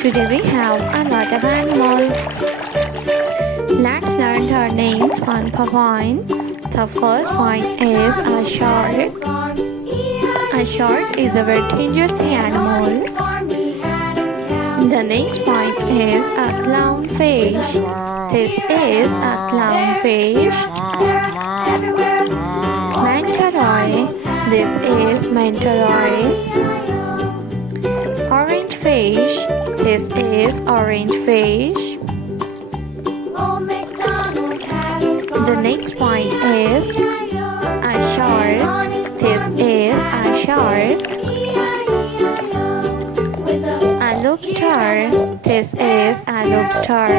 Today we have a lot of animals. Let's learn their names one by one. The first one is a shark. A shark is a very dangerous animal. The next one is a clownfish. This is a clownfish. Manta This is manta Orange fish. This is orange fish. The next one is a shark. This is a shark. A lobster. This is a lobster.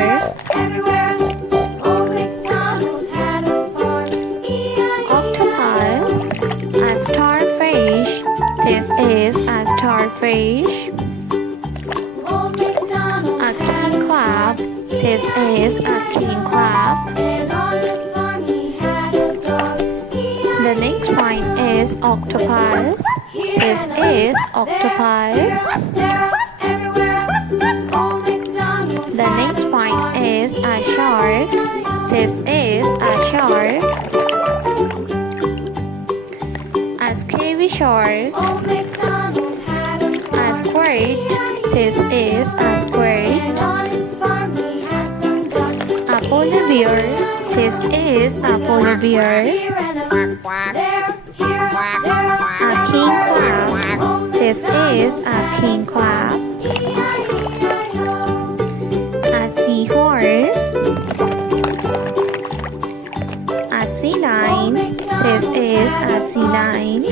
Octopus. A starfish. This is a starfish. A king crab. This is a king crab. The next one is octopus. This is octopus. The next one is a shark. This is a shark. A scary shark. A squid. This is a squid. A polar bear. This is a polar bear. A king crab. This is a king crab. A seahorse. A sea lion. This is a sea lion.